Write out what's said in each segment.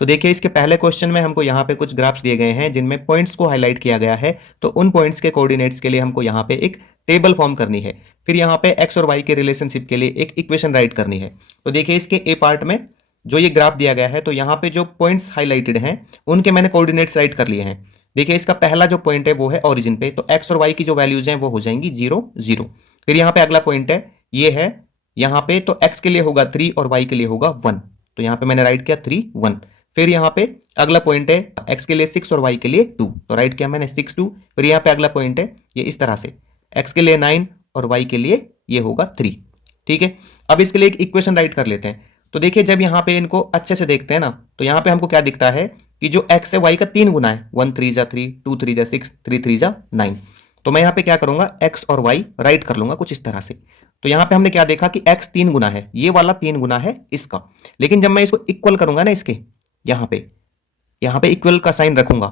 तो देखिए इसके पहले क्वेश्चन में हमको यहाँ पे कुछ ग्राफ्स दिए गए हैं जिनमें पॉइंट्स को हाईलाइट किया गया है, तो उन पॉइंट्स के कोऑर्डिनेट्स के लिए हमको यहाँ पे एक टेबल फॉर्म करनी है। फिर यहाँ पे एक्स और वाई के रिलेशनशिप के लिए एक इक्वेशन राइट करनी है। तो देखिए इसके ए पार्ट में जो ये ग्राफ दिया गया है, तो यहाँ पे जो पॉइंट्स हाईलाइटेड हैं उनके मैंने कोऑर्डिनेट्स राइट कर लिए हैं। देखिए इसका पहला जो पॉइंट है वो है ओरिजिन पे, तो एक्स और वाई की जो वैल्यूज हैं वो हो जाएंगी 0 0। फिर यहाँ पे अगला पॉइंट है, ये है यहाँ पे, तो एक्स के लिए होगा 3 और वाई के लिए होगा 1, तो यहाँ पे मैंने राइट किया 3 1। फिर यहाँ पे अगला पॉइंट है एक्स के लिए 6 और वाई के लिए 2, तो राइट किया मैंने 6 2। फिर यहाँ पे अगला पॉइंट है ये इस तरह से, एक्स के लिए 9 और वाई के लिए ये होगा 3। ठीक है, अब इसके लिए एक इक्वेशन राइट कर लेते हैं। तो देखिए जब यहाँ पे इनको अच्छे से देखते हैं ना, तो यहाँ पे हमको क्या दिखता है कि जो एक्स है वाई का 3 गुना है, 1 3 जा 3, 2 3 जा 6, 3 3 जा 9। तो मैं यहाँ पे क्या करूंगा, एक्स और वाई राइट कर लूंगा कुछ इस तरह से। तो यहाँ पे हमने क्या देखा कि एक्स 3 गुना है, ये वाला 3 गुना है इसका, लेकिन जब मैं इसको इक्वल करूंगा ना, इसके यहाँ पे इक्वल का साइन रखूंगा,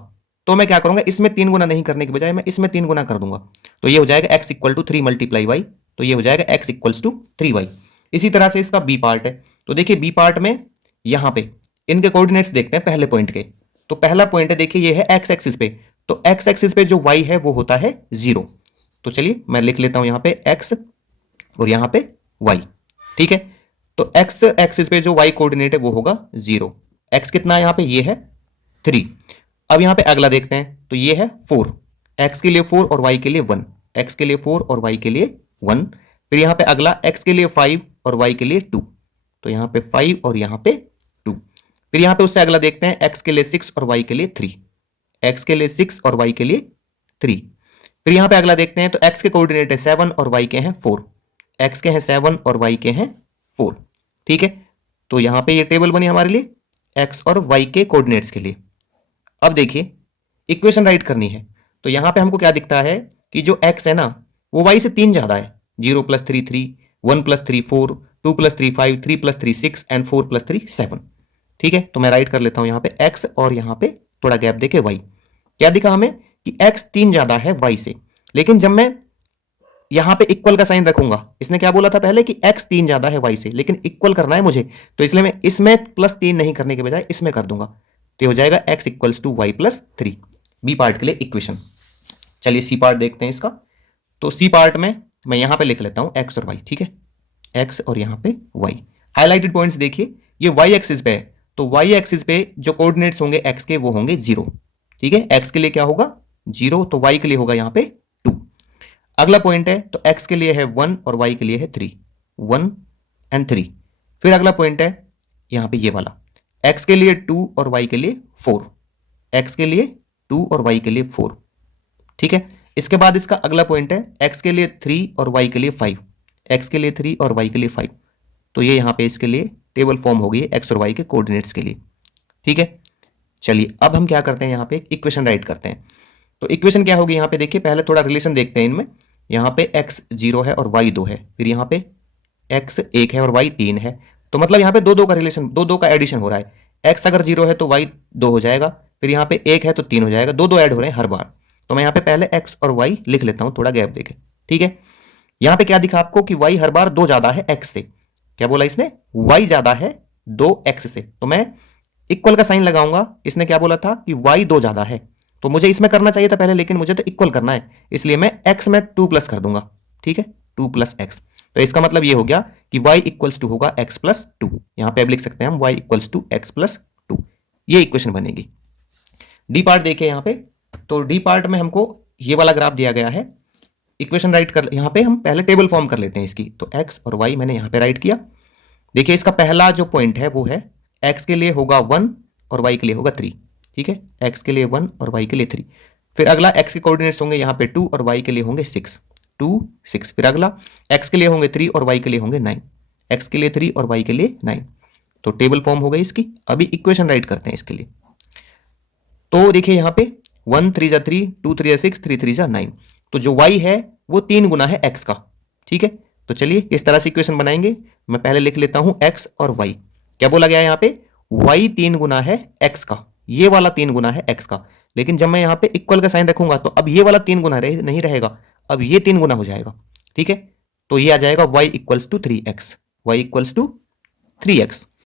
तो मैं क्या करूंगा, इसमें 3 गुना नहीं करने के बजाय मैं इसमें 3 गुना कर दूंगा। तो ये हो जाएगा x equal to 3 multiply y, तो ये हो जाएगा एक्स इक्वल्स टू 3y। इसी तरह से इसका बी पार्ट है। तो देखिए बी पार्ट में यहाँ पे इनके कोऑर्डिनेट्स देखते हैं पहले पॉइंट के। तो पहला पॉइंट है, देखिए ये है एक्स एक्सिस पे, तो एक्स एक्सिस पे जो y है वो होता है 0। तो चलिए मैं लिख लेता हूं यहाँ पे x और यहाँ पे y। ठीक है, तो x एक्सिस पे जो y कोऑर्डिनेट है वो होगा 0। x कितना है यहाँ पे, ये है 3। अब यहाँ पे अगला देखते हैं, तो ये है 4, x के लिए 4 और y के लिए 1, x के लिए 4 और y के लिए 1। फिर यहाँ पे अगला x के लिए 5 और y के लिए 2, तो यहाँ पे 5 और यहाँ पे 2। फिर यहाँ पे उससे अगला देखते हैं, x के लिए 6 और y के लिए 3, x के लिए 6 और y के लिए 3। फिर यहाँ पे अगला देखते हैं, तो x के कोऑर्डिनेट है 7 और y के हैं 4, x के हैं 7 और y के हैं 4। ठीक है, तो यहाँ पे ये टेबल बनी हमारे लिए x और y के कोऑर्डिनेट्स के लिए। अब देखिए इक्वेशन राइट करनी है, तो यहाँ पे हमको क्या दिखता है कि जो x है ना वो y से 3 ज्यादा है, 0 + 3 3, 1 + 3 4, 2 + 3 5, 3 + 3 6 एंड 4 + 3 7। ठीक है, तो मैं राइट कर लेता हूं यहाँ पे x और यहाँ पे थोड़ा गैप देके y। क्या दिखा हमें कि x 3 ज्यादा है y से, लेकिन जब मैं यहाँ पे इक्वल का साइन रखूंगा, इसने क्या बोला था पहले कि x 3 ज्यादा है y से, लेकिन इक्वल करना है मुझे, तो इसलिए मैं इसमें +3 नहीं करने के बजाय इसमें कर दूंगा, तो हो जाएगा x = y + 3। बी पार्ट के लिए इक्वेशन। चलिए सी पार्ट देखते हैं इसका। तो सी पार्ट में मैं यहाँ पे लिख लेता हूँ x और y। ठीक है, x और यहाँ पे y। हाईलाइटेड पॉइंट्स देखिए, ये y एक्सिस पे है, तो y एक्सिस पे जो कोऑर्डिनेट्स होंगे x के वो होंगे 0। ठीक है, x के लिए क्या होगा 0, तो y के लिए होगा यहाँ पे 2। अगला पॉइंट है, तो x के लिए है 1 और y के लिए है 3, 1 एंड 3। फिर अगला पॉइंट है यहाँ पे ये वाला, x के लिए 2 और y के लिए 4, x के लिए 2 और y के लिए 4। ठीक है, इसके बाद इसका अगला पॉइंट है, x के लिए 3 और y के लिए 5, x के लिए 3 और y के लिए 5। तो ये यहाँ पे इसके लिए टेबल फॉर्म हो गई है x और y के कोऑर्डिनेट्स के लिए। ठीक है, चलिए अब हम क्या करते हैं, यहाँ पे एक इक्वेशन राइट करते हैं। तो इक्वेशन क्या होगी, यहाँ पे देखिए पहले थोड़ा रिलेशन देखते हैं इनमें। यहाँ पे x 0 है और y 2 है, फिर यहाँ पे x 1 है और y 3 है, तो मतलब यहाँ पे 2 2 का रिलेशन, 2 2 का एडिशन हो रहा है। x अगर 0 है तो y 2 हो जाएगा, फिर यहाँ पे 1 है तो 3 हो जाएगा, 2 2 ऐड हो रहे हैं हर बार। तो मैं यहाँ पे पहले x और y लिख लेता हूँ थोड़ा गैप देके। ठीक है, यहाँ पे क्या दिखा आपको कि y हर बार 2 ज्यादा है x से। क्या बोला इसने, y ज्यादा है 2x से, तो मैं इक्वल का साइन लगाऊंगा। इसने क्या बोला था कि y 2 ज्यादा है, तो मुझे इसमें करना चाहिए था पहले, लेकिन मुझे तो इक्वल करना है, इसलिए मैं x में 2 प्लस कर दूंगा। ठीक है, 2 + x, तो इसका मतलब ये हो गया कि y = होगा x + 2। यहाँ पे अब लिख सकते हैं हम y = x + 2, ये इक्वेशन बनेगी। डी पार्ट देखिए यहाँ पे, तो डी पार्ट में हमको ये वाला ग्राफ दिया गया है। इक्वेशन राइट कर, यहाँ पे हम पहले टेबल फॉर्म कर लेते हैं इसकी। तो x और y मैंने यहाँ पे राइट किया। देखिए इसका पहला जो पॉइंट है वो है x के लिए होगा 1 और y के लिए होगा 3। ठीक है, x के लिए 1 और y के लिए 3। फिर अगला x के कोऑर्डिनेट्स होंगे यहाँ पे 2 और y के लिए होंगे 6, 2 6। फिर अगला x के लिए होंगे 3 और y के लिए होंगे 9, x के लिए 3 और y के लिए 9। तो टेबल फॉर्म हो गई इसकी। अभी इक्वेशन राइट करते हैं इसके लिए। तो देखिए यहाँ पे 1 3 जा 3, 2 3 जा 6, 3 3 जा 9, तो जो y है वो 3 गुना है x का। ठीक है, तो चलिए इस तरह से इक्वेशन बनाएंगे। मैं पहले लिख लेता हूं x और y। क्या बोला गया यहाँ पे, y 3 गुना है x का, ये वाला 3 गुना है x का, लेकिन जब मैं यहाँ पे इक्वल का साइन रखूंगा तो अब ये वाला 3 गुना नहीं रहेगा, अब ये 3 गुना हो जाएगा। ठीक है, तो ये आ जाएगा y = 3x, y = 3x।